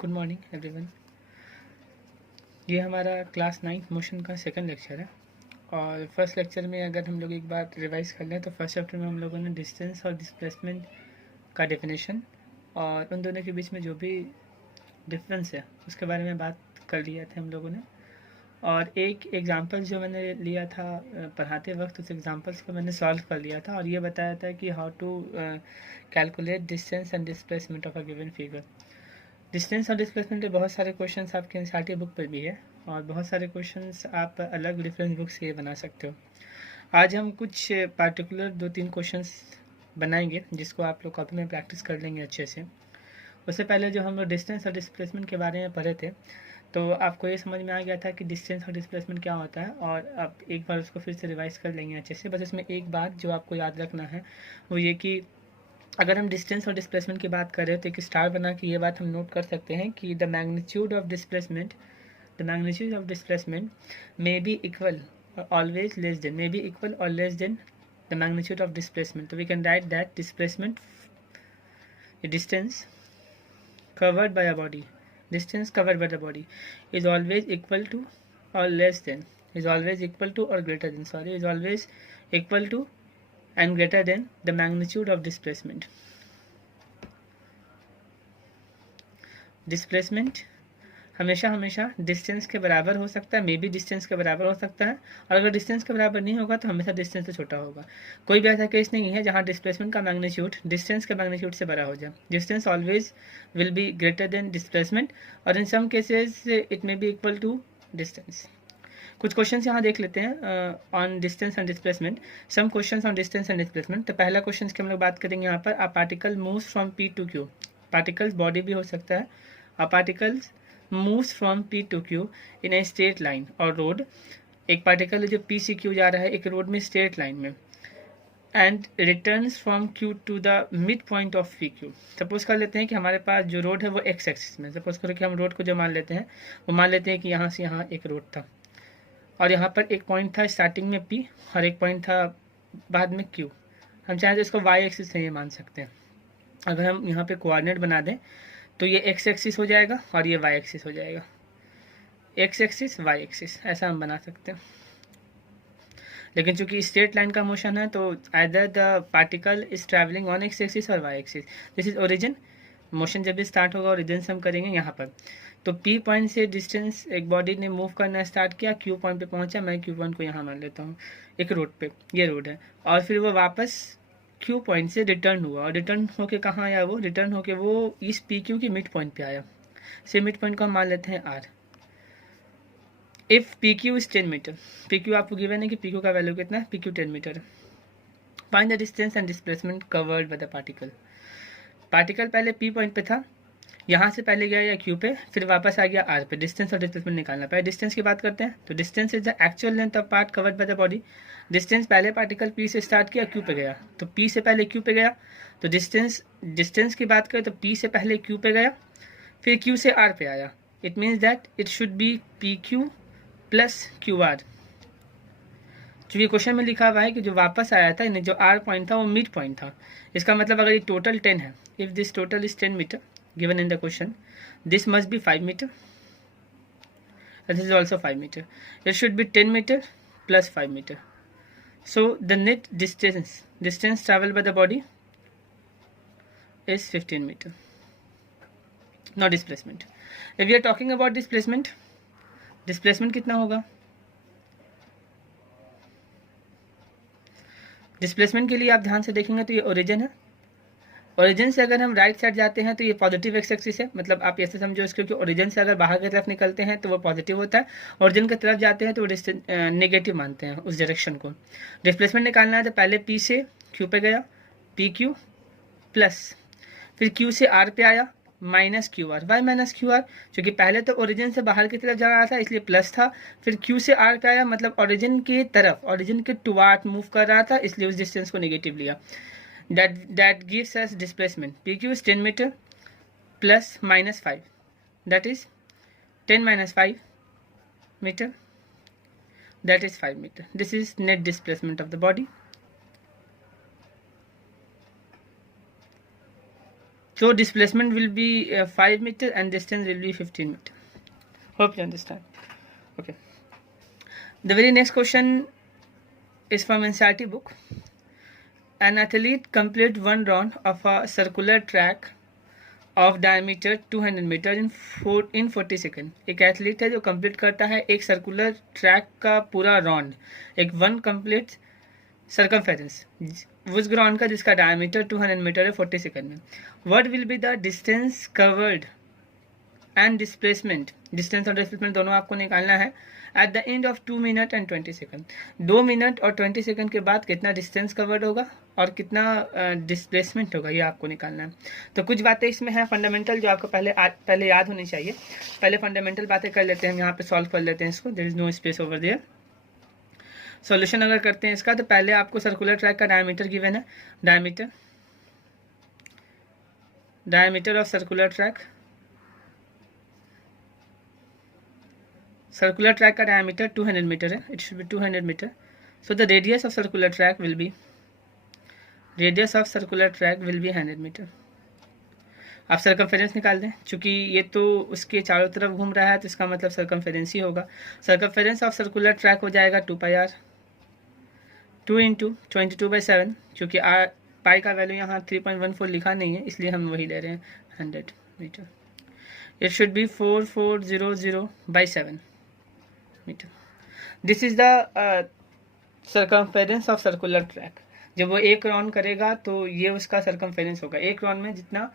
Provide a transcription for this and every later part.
Good morning everyone. ये हमारा class 9 motion का सेकंड लेक्चर है और फर्स्ट लेक्चर में अगर हम लोग एक बार रिवाइज कर लें तो फर्स्ट चैप्टर में हम लोगों ने डिस्टेंस और डिस्प्लेसमेंट का डेफिनेशन और उन दोनों के बीच में जो भी डिफरेंस है उसके बारे में बात कर लिया था हम लोगों ने। और एक एग्जांपल जो मैंने लिया था पढ़ाते वक्त, उस एग्जांपल्स को मैंने सॉल्व कर लिया था और ये बताया था कि how to calculate distance and displacement of a given figure. Distance और डिस्प्लेसमेंट के बहुत सारे क्वेश्चंस आपके एनसीईआरटी बुक पर भी है और बहुत सारे क्वेश्चंस आप अलग रेफरेंस बुक से बना सकते हो। आज हम कुछ पार्टिकुलर 2-3 क्वेश्चंस बनाएंगे जिसको आप लोग कॉपी में प्रैक्टिस कर लेंगे अच्छे से। उससे पहले जो हम लोग डिस्टेंस और डिस्प्लेसमेंट के बारे में पढ़े थे तो आपको ये समझ में आ गया था कि डिस्टेंस और डिस्प्लेसमेंट क्या होता है और आप एक बार उसको फिर से रिवाइज कर लेंगे अच्छे से। बस इसमें एक बात जो आपको याद रखना है वो ये कि अगर हम डिस्टेंस और डिस्प्लेसमेंट की बात करें तो एक स्टार बना के ये बात हम नोट कर सकते हैं कि the magnitude of displacement may be equal always less than the magnitude of displacement. तो we can write that displacement distance covered by a body distance covered by the body is always equal to or less than is always equal to or greater than is always equal to and greater than the magnitude of displacement. Displacement हमेशा हमेशा distance के बराबर हो सकता है, may be distance के बराबर हो सकता है, और अगर डिस्टेंस के बराबर नहीं होगा तो हमेशा डिस्टेंस से छोटा होगा। कोई भी ऐसा केस नहीं है जहां डिस्प्लेसमेंट का मैग्नीट्यूड डिस्टेंस के मैग्नीट्यूड से बड़ा हो जाए। Distance always will be greater than displacement और in some cases it may be equal to distance. कुछ क्वेश्चंस यहाँ देख लेते हैं on distance and displacement. Some questions on distance and displacement. तो पहला क्वेश्चन की हम लोग बात करेंगे यहाँ पर, a particle moves from p to q. Particles body भी हो सकता है। A particles moves from p to q in a straight line और रोड। एक पार्टिकल जो पी से क्यू जा रहा है एक रोड में स्ट्रेट लाइन में, and returns from q to the mid point of p q. Suppose कर लेते हैं कि हमारे पास जो रोड है वो एक्स एक्सिस में, सपोज करो कि हम रोड को जो मान लेते हैं वो मान लेते हैं कि यहाँ से यहाँ एक रोड था और यहाँ पर एक पॉइंट था स्टार्टिंग में P और एक पॉइंट था बाद में Q। हम चाहें तो इसको y एक्सिस से ये मान सकते हैं। अगर हम यहाँ पे कोऑर्डिनेट बना दें तो ये x एक्सिस हो जाएगा और ये y एक्सिस हो जाएगा, x एक्सिस y एक्सिस, ऐसा हम बना सकते हैं। लेकिन चूंकि स्ट्रेट लाइन का मोशन है तो either the particle is travelling on x axis और y axis. This is origin. Motion जब भी स्टार्ट होगा ओरिजिन से हम करेंगे यहाँ पर। तो P पॉइंट से डिस्टेंस एक बॉडी ने मूव करना स्टार्ट किया, Q पॉइंट पे पहुंचा, मैं Q पॉइंट को यहाँ मान लेता हूँ एक रोड पे, ये रोड है, और फिर वो वापस Q पॉइंट से रिटर्न हुआ और रिटर्न होके कहाँ आया, वो रिटर्न होके वो इस PQ की मिड पॉइंट पे आया। से मिड पॉइंट को हम मान लेते हैं R। If PQ is 10 metre, PQ आपको गिवन है कि PQ का वैल्यू कितना है, PQ 10 metre. Find the distance and displacement covered by the particle. Particle पहले P पॉइंट पे था, यहाँ से पहले गया या Q पे, फिर वापस आ गया R पे। डिस्टेंस और डिस्प्लेसमेंट निकालना। पहले डिस्टेंस की बात करते हैं तो distance is the actual length of part covered by the body. Distance पहले पार्टिकल P से स्टार्ट किया, Q पे गया, तो P से पहले Q पे गया, तो डिस्टेंस की बात करें तो P से पहले Q पे गया, फिर Q से R पे आया। It means that it should B PQ plus QR। चूँकि क्वेश्चन में लिखा हुआ है कि जो वापस आया था जो R पॉइंट था वो मिड पॉइंट था, इसका मतलब अगर ये टोटल 10 है, if this total is 10 metre given in the question, this must be 5 meter and this is also 5 meter. It should be 10 meter plus 5 meter. So the net distance traveled by the body is 15 meter. Now displacement. If we are talking about displacement कितना होगा? Displacement के लिए आप ध्यान से देखेंगे तो ये ओरिजिन है। ओरिजिन से अगर हम राइट साइड जाते हैं तो ये पॉजिटिव एक्स एक्सिस है, मतलब आप ऐसे समझो इसको कि ओरिजिन से अगर बाहर की तरफ निकलते हैं तो वो पॉजिटिव होता है, ओरिजिन की तरफ जाते हैं तो वो नेगेटिव मानते हैं उस डायरेक्शन को। डिस्प्लेसमेंट निकालना है तो पहले P से Q पे गया, PQ प्लस, फिर Q से R पे आया minus QR। Why minus QR? क्योंकि पहले तो ओरिजिन से बाहर की तरफ जा रहा था इसलिए प्लस था, फिर Q से R पे आया मतलब ओरिजिन की तरफ, ओरिजिन के टुवार्ड मूव कर रहा था इसलिए उस डिस्टेंस को नेगेटिव लिया। That gives us displacement. PQ is 10 meter plus minus 5. That is 10 minus 5 meter. That is 5 meter. This is net displacement of the body. So displacement will be 5 meter and distance will be 15 meter. Hope you understand. Okay. The very next question is from NCERT book. An athlete complete one round of a circular track of diameter 200 मीटर in 40 second. एक athlete है जो complete करता है एक circular track का पूरा round, एक वन कंप्लीट सर्कमफेरेंस उस ग्राउंड का जिसका डायमीटर 200 मीटर है 40 सेकेंड में. What will be the distance covered and displacement. Distance और डिस्प्लेसमेंट दोनों आपको निकालना है eight the end of 2 minute and 20 second. 2 minute और 20 सेकेंड के बाद कितना डिस्टेंस कवर्ड होगा और कितना डिस्प्लेसमेंट होगा, ये आपको निकालना है. तो कुछ बातें इसमें हैं फंडामेंटल जो आपको पहले याद होनी चाहिए. पहले फंडामेंटल बातें कर लेते हैं, हम यहाँ पे सॉल्व कर लेते हैं इसको. There is no space over there. Solution अगर करते हैं इसका, तो पहले आपको सर्कुलर ट्रैक का डायमीटर गिवन है. Diameter of circular track, circular track का डायमीटर 200 मीटर है. It should be 200 metre. So the radius of circular track will be 100 metre. आप सर्कमफेरेंस निकाल दें, चूंकि ये तो उसके चारों तरफ घूम रहा है तो इसका मतलब सर्कमफेरेंस ही होगा. सर्कमफेरेंस ऑफ सर्कुलर ट्रैक हो जाएगा 2πr, 2 इंटू 22/7. चूँकि पाई का वैल्यू यहाँ 3.14 लिखा नहीं है इसलिए हम वही ले रहे हैं 100 metre. It should be 4400/7 metre. This is the circumference of circular track. जब वो एक राउंड करेगा तो ये उसका सर्कमफेरेंस होगा. एक राउंड में जितना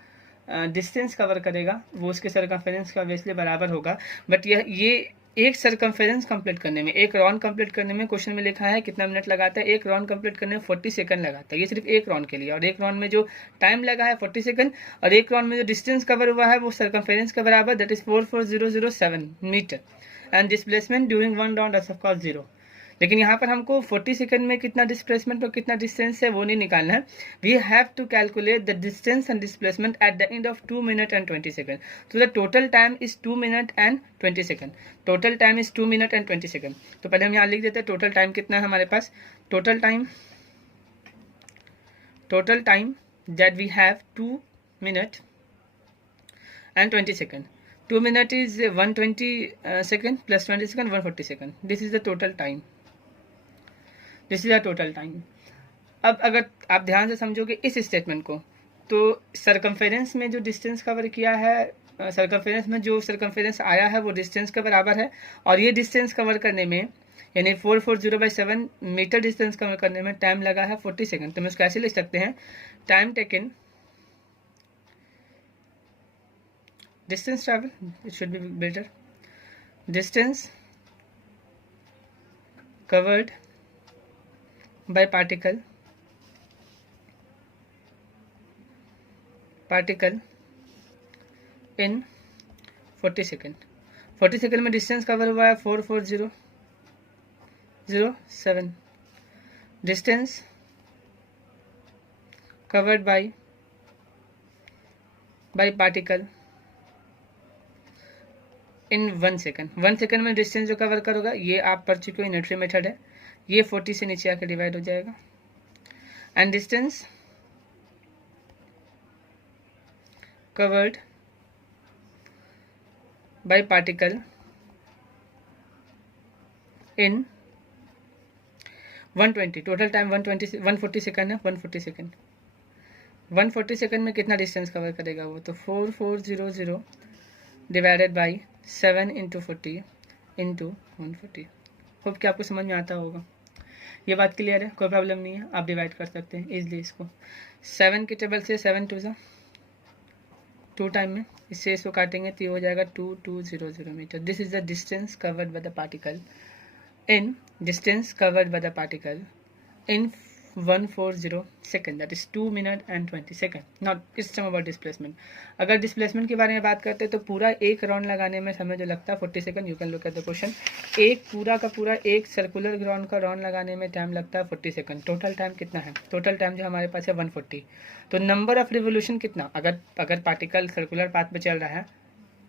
डिस्टेंस कवर करेगा वो उसके सर्कमफेरेंस का ऑब्वियसली बराबर होगा. बट ये एक सर्कमफेरेंस कंप्लीट करने में, एक राउंड कंप्लीट करने में क्वेश्चन में लिखा है कितना मिनट लगाता है. एक राउंड कंप्लीट करने में 40 सेकंड लगाता है. ये सिर्फ एक राउंड के लिए. और एक राउंड में जो टाइम लगा है 40 सेकंड और एक राउंड में जो डिस्टेंस कवर हुआ है वो सर्कमफेरेंस के बराबर, that is 44007 metre. And displacement during one round of course 0. लेकिन यहाँ पर हमको 40 सेकंड में कितना डिस्प्लेसमेंट और कितना डिस्टेंस है वो नहीं निकालना है. We have to calculate the distance and displacement at the end of 2 minute and 20 second. तो the total time is 2 minute and 20 second. Total time is 2 minute and 20 second. तो पहले हम यहाँ लिख देते हैं टोटल टाइम कितना है हमारे पास. Total time that we have 2 minute and 20 second. 2 minute is 120 second plus 20 second 140 second. This is the total time. अब अगर आप ध्यान से समझोगे इस स्टेटमेंट को, तो सर्कमफेरेंस में जो डिस्टेंस कवर किया है, सर्कमफेरेंस में जो सर्कमफेरेंस आया है वो डिस्टेंस के बराबर है. और ये डिस्टेंस कवर करने में यानी 440/7 मीटर डिस्टेंस कवर करने में टाइम लगा है 40 सेकंड. तो हम इसको ऐसे लिख सकते हैं, time taken distance travel, it should be better, distance covered by particle in 40 second. 40 second में डिस्टेंस कवर हुआ है 44007. Distance covered bye particle in 1 second. 1 second में डिस्टेंस जो कवर करोगा, ये आप पढ़ चुके हो, यूनिटरी मेथड है. ये 40 से नीचे आकर डिवाइड हो जाएगा. And distance covered bye particle in 120. Total time 140 second है. 140 सेकंड 140 सेकंड में कितना डिस्टेंस कवर करेगा वो, तो 4400 divided by 7 into 40 into 140. Hope कि आपको समझ में आता होगा. ये बात क्लियर है, कोई प्रॉब्लम नहीं है. आप डिवाइड कर सकते हैं इजली इसको. 7 के टेबल से 7 2 टाइम में इससे इसको काटेंगे तो ये हो जाएगा 2200 metre. This is the distance covered by the particle in 140 second, that is 2 minute and 20 second. Not it's some about displacement. अगर डिस्प्लेसमेंट के बारे में बात करते हैं तो पूरा एक राउंड लगाने में समय जो लगता है 40 second. You can look at the question. एक पूरा का पूरा एक सर्कुलर ग्राउंड का राउंड लगाने में टाइम लगता है 40 सेकेंड. टोटल टाइम कितना है? टोटल टाइम जो हमारे पास है 140. तो नंबर ऑफ रिवोल्यूशन कितना, अगर पार्टिकल सर्कुलर पाथ पे चल रहा है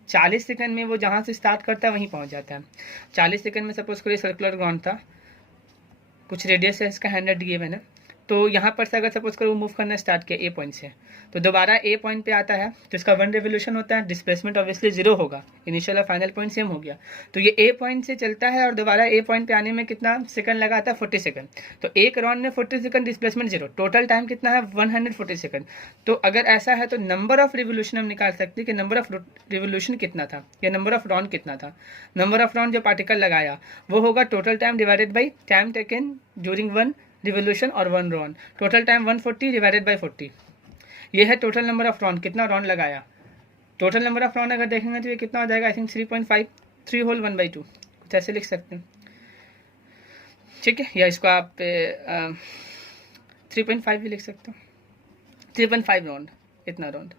40 सेकेंड में वो जहाँ से स्टार्ट करता है वहीं पहुँच जाता है. 40 सेकेंड में सपोज करिए सर्कुलर ग्राउंड था, कुछ रेडियस है इसका 100 गिवन है. तो यहाँ पर से अगर सपोज करो मूव करना स्टार्ट किया ए पॉइंट से, तो दोबारा ए पॉइंट पे आता है तो इसका 1 रिवोल्यूशन होता है, डिस्प्लेसमेंट ऑब्वियसली 0 होगा, इनिशियल और फाइनल पॉइंट सेम हो गया। तो ये ए पॉइंट से चलता है और दोबारा ए पॉइंट पे आने में कितना सेकंड लगा था, 40 सेकंड। तो एक राउंड में 40 सेकंड, डिस्प्लेसमेंट 0, टोटल टाइम कितना है 140 सेकंड। तो अगर ऐसा है तो नंबर ऑफ रिवोल्यूशन हम निकाल सकते हैं कि नंबर ऑफ रिवोल्यूशन कितना था या नंबर ऑफ राउंड कितना था। नंबर ऑफ राउंड जो पार्टिकल लगाया वो होगा total time divided by time taken during 1 revolution और 1 round. Total time 140 divided by 40, ये है टोटल नंबर ऑफ राउंड, कितना राउंड लगाया। टोटल नंबर ऑफ राउंड अगर देखेंगे तो ये कितना हो जाएगा, आई थिंक 3.5, 3 होल 1/2, कुछ ऐसे लिख सकते हैं, ठीक है। या इसको आप 3.5 भी लिख सकते हो, 3.5 राउंड, इतना राउंड।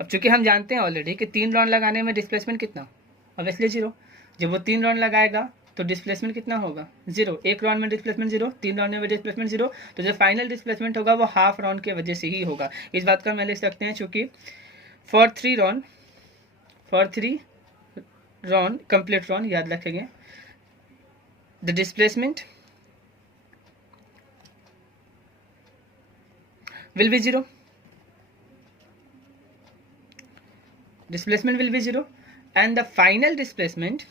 अब चूंकि हम जानते हैं ऑलरेडी कि 3 राउंड लगाने में डिस्प्लेसमेंट कितना, ऑब्वियसली 0। जब वो 3 राउंड लगाएगा तो डिस्प्लेसमेंट कितना होगा 0, एक राउंड में डिस्प्लेसमेंट 0, 3 राउंड में डिस्प्लेसमेंट 0। तो जो फाइनल डिस्प्लेसमेंट होगा वो हाफ राउंड के वजह से ही होगा। इस बात का हम लिख सकते हैं चूंकि फॉर 3 राउंड कंप्लीट राउंड, याद रखेंगे, the displacement will be 0, displacement will be 0, and the final displacement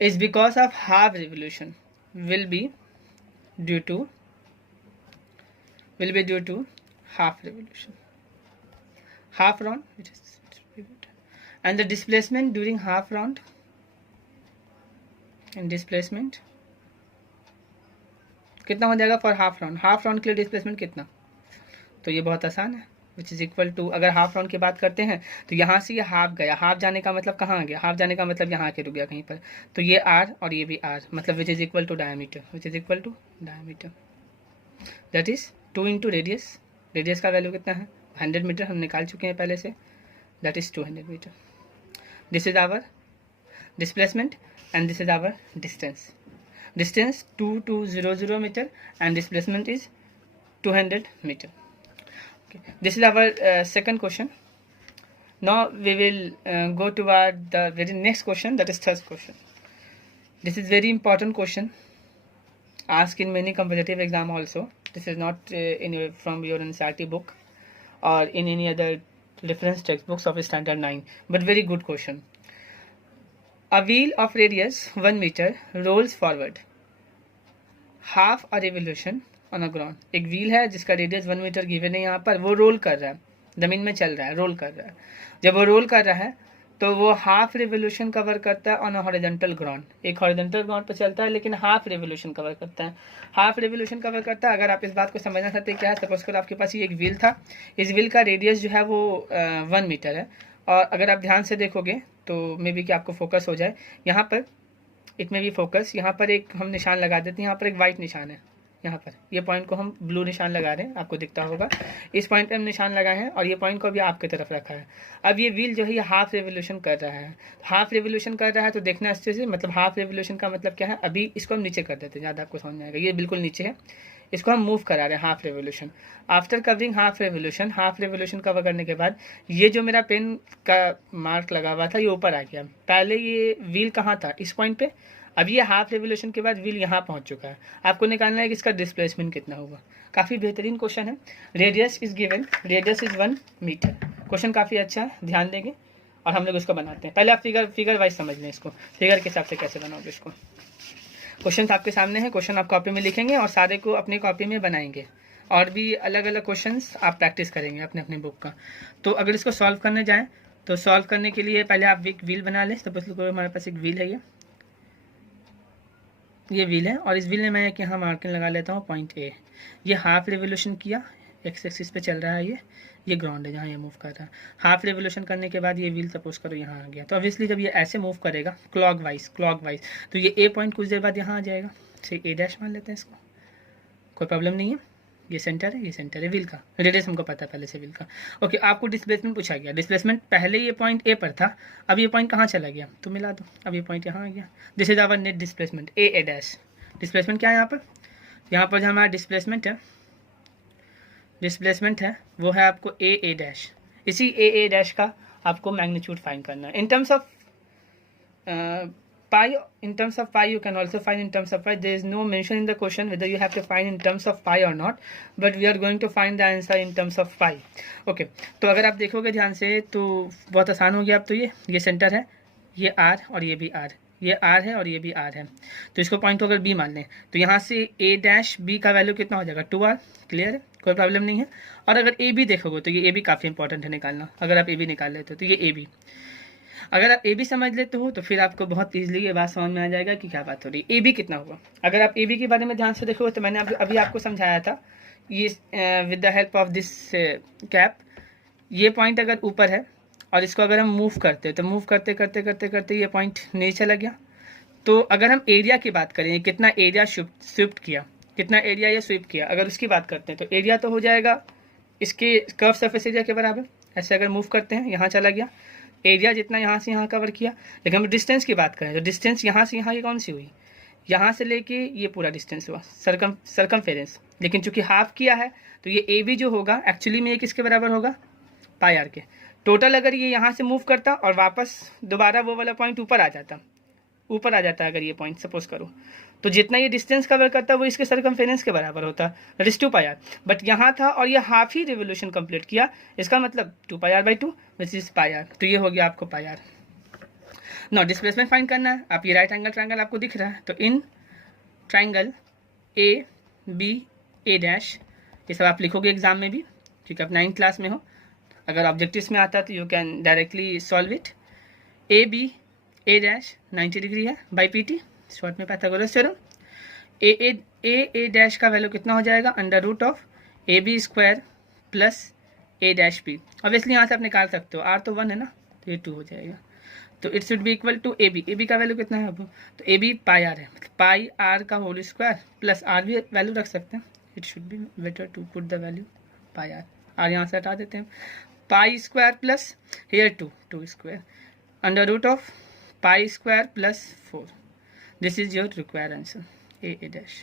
is because of half revolution, will be due to half revolution, half round, which is, and the displacement during half round, and displacement कितना हो जाएगा for half round, half round के लिए displacement कितना। तो ये बहुत आसान है, विच इज इक्वल टू, अगर हाफ राउंड की बात करते हैं तो यहाँ से ये हाफ गया, हाफ जाने का मतलब कहाँ आ गया, हाफ जाने का मतलब यहाँ आके रुक गया कहीं पर, तो ये आर और ये भी आर, मतलब which is equal to diameter, that is 2 into radius. Radius का वैल्यू कितना है 100 मीटर, हम निकाल चुके हैं पहले से, that is 200 metre. This is our displacement and this is our distance. Distance 2200 meter and displacement is 200 meter. Okay. This is our second question. Now we will go toward the very next question, that is third question. This is very important question, asked in many competitive exam also. This is not from your NCERT book or in any other reference textbooks of standard 9, but very good question. A wheel of radius 1 meter rolls forward half a revolution on a ground. एक wheel है जिसका radius 1 metre given है यहाँ पर, वो role कर रहा है, जमीन में चल रहा है, रोल कर रहा है। जब वो रोल कर रहा है तो वो हाफ रिवोल्यूशन कवर करता है ऑन अ हॉरिजॉन्टल ग्राउंड, एक हॉरिजॉन्टल ग्राउंड पर चलता है लेकिन हाफ रिवोल्यूशन कवर करता है, हाफ रिवोल्यूशन कवर करता है। अगर आप इस बात को समझना चाहते हैं क्या है, सपोज करो आपके पास ये एक व्हील था, इस व्हील का रेडियस जो है वो 1 मीटर है, और अगर आप ध्यान से देखोगे तो मे बी कि आपको फोकस हो जाए, यहाँ पर इट में भी फोकस, यहाँ पर एक हम निशान लगा देते हैं, यहाँ पर एक वाइट निशान है, यहाँ पर ये पॉइंट को हम ब्लू निशान लगा रहे हैं, आपको दिखता होगा, इस पॉइंट पे हम निशान लगाए हैं और ये पॉइंट को भी आपकी तरफ रखा है। अब ये व्हील जो है ये हाफ रिवोल्यूशन कर रहा है, हाफ रिवोल्यूशन कर रहा है, तो देखना अच्छे से, मतलब हाफ रिवोल्यूशन का मतलब क्या है, अभी इसको हम नीचे कर देते हैं, ज़्यादा आपको समझ में आएगा, ये बिल्कुल नीचे है, इसको हम मूव करा रहे हैं half revolution. After covering half revolution cover करने के बाद ये जो मेरा पेन का मार्क लगा हुआ था ये ऊपर आ गया, पहले ये व्हील कहाँ था, इस पॉइंट पे, अब ये हाफ रिवोल्यूशन के बाद व्हील यहाँ पहुंच चुका है, आपको निकालना है कि इसका डिस्प्लेसमेंट कितना होगा। काफ़ी बेहतरीन क्वेश्चन है, radius is given, radius is 1 metre, question काफ़ी अच्छा है, ध्यान देंगे और हम लोग इसको बनाते हैं। पहले आप फिगर वाइज समझ लें इसको, फिगर के हिसाब से कैसे बनाओगे इसको। क्वेश्चन आपके सामने है, क्वेश्चन आप कॉपी में लिखेंगे और सारे को अपनी कॉपी में बनाएंगे, और भी अलग अलग क्वेश्चंस आप प्रैक्टिस करेंगे अपने अपने बुक का। तो अगर इसको सॉल्व करने जाएँ तो सॉल्व करने के लिए पहले आप एक व्हील बना लें, सपोज करो हमारे पास एक व्हील है, ये व्हील है और इस व्हील में मैं एक यहाँ मार्किंग लगा लेता हूँ पॉइंट ए, ये हाफ रिवोल्यूशन किया, एक्स एक्सिस पे चल रहा है, ये ग्राउंड है जहाँ ये मूव कर रहा है। हाफ रिवोल्यूशन करने के बाद ये व्हील सपोज करो यहाँ आ गया, तो ऑब्वियसली जब ये ऐसे मूव करेगा क्लॉकवाइज तो ये ए पॉइंट कुछ देर बाद यहाँ आ जाएगा, से ए डैश मान लेते हैं इसको, कोई प्रॉब्लम नहीं है, ये सेंटर है, ये सेंटर है व्हील का, रेडियस हमको पता है पहले से व्हील का। ओके, आपको डिस्प्लेसमेंट पूछा गया, डिस्प्लेसमेंट पहले ये पॉइंट ए पर था, अब ये पॉइंट कहाँ चला गया, तो मिला दो, अब ये पॉइंट यहाँ आ गया, this is our net displacement A dash. Displacement क्या है यहाँ पर जो हमारा डिस्प्लेसमेंट है वो है आपको ए डैश, इसी ए डैश का आपको मैग्नीट्यूड फाइंड करना है। In terms of pi, in terms of pi you can also find in terms of pi. There is no mention in the question whether you have to find in terms of pi or not, but we are going to find the answer in terms of pi. Okay, तो अगर आप देखोगे ध्यान से तो बहुत आसान हो गया। अब तो ये सेंटर है, ये r और ये भी r, ये r है और ये भी r है, तो इसको पॉइंट को अगर b मान लें तो यहाँ से a डैश b का वैल्यू कितना हो जाएगा 2r। क्लियर है, कोई प्रॉब्लम नहीं है। और अगर a b देखोगे तो ये a b काफ़ी इंपॉर्टेंट है निकालना। अगर आप a b निकाल लेते हो तो ये a b, अगर आप ए बी समझ लेते हो तो फिर आपको बहुत ईजिली ये बात समझ में आ जाएगा कि क्या बात हो रही है। ए बी कितना हुआ, अगर आप ए बी के बारे में ध्यान से देखोगे तो मैंने अभी आपको समझाया था, ये with the help of this cap, ये पॉइंट अगर ऊपर है और इसको अगर हम मूव करते हैं तो मूव करते करते करते करते ये पॉइंट नीचे चला गया। तो अगर हम एरिया की बात करें, कितना एरिया स्विफ्ट किया, कितना एरिया ये स्विप किया, अगर उसकी बात करते हैं तो एरिया तो हो जाएगा इसके कर्व सरफेस एरिया के बराबर। ऐसे अगर मूव करते हैं, यहाँ चला गया, एरिया जितना यहाँ से यहाँ कवर किया। लेकिन हम डिस्टेंस की बात करें तो डिस्टेंस यहाँ से यहाँ की कौन सी हुई, यहाँ से लेके ये पूरा डिस्टेंस हुआ सरकमफेरेंस। लेकिन चूंकि हाफ किया है तो ये ए बी जो होगा एक्चुअली में ये किसके बराबर होगा, पाई आर के। टोटल अगर ये यहाँ से मूव करता और वापस दोबारा वो वाला पॉइंट ऊपर आ जाता अगर ये पॉइंट सपोज करो, तो जितना ये डिस्टेंस कवर करता वो इसके सरकमफेरेंस के बराबर होता, that is 2 pi R. But यहाँ था और ये हाफ ही रिवोल्यूशन कंप्लीट किया, इसका मतलब 2 pi r by 2 which is pi r. तो ये हो गया आपको pi r. Now displacement find करना है। आप ये राइट एंगल ट्रायंगल आपको दिख रहा है, तो in triangle A B A dash, ये सब आप लिखोगे एग्जाम में भी क्योंकि आप 9th क्लास में हो। अगर ऑब्जेक्टिव्स में आता तो you can directly solve it. A B A dash 90 degree है बाई पी टी, शॉर्ट में पाइथागोरस थ्योरम। ए डैश का वैल्यू कितना हो जाएगा, under root of A B square plus A dash B. Obviously यहाँ से आप निकाल सकते हो, आर तो 1 है ना, तो ये 2 हो जाएगा। तो it should be equal to A B का वैल्यू कितना है अब, तो ए बी पाई आर है, पाई आर का होल स्क्वायर प्लस आर भी वैल्यू रख सकते हैं। It should be better to put the value pi R यहाँ से हटा देते हैं। Pi square plus here 2 square under root of pi square plus 4। This is your required answer, A dash.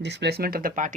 Displacement of the particle.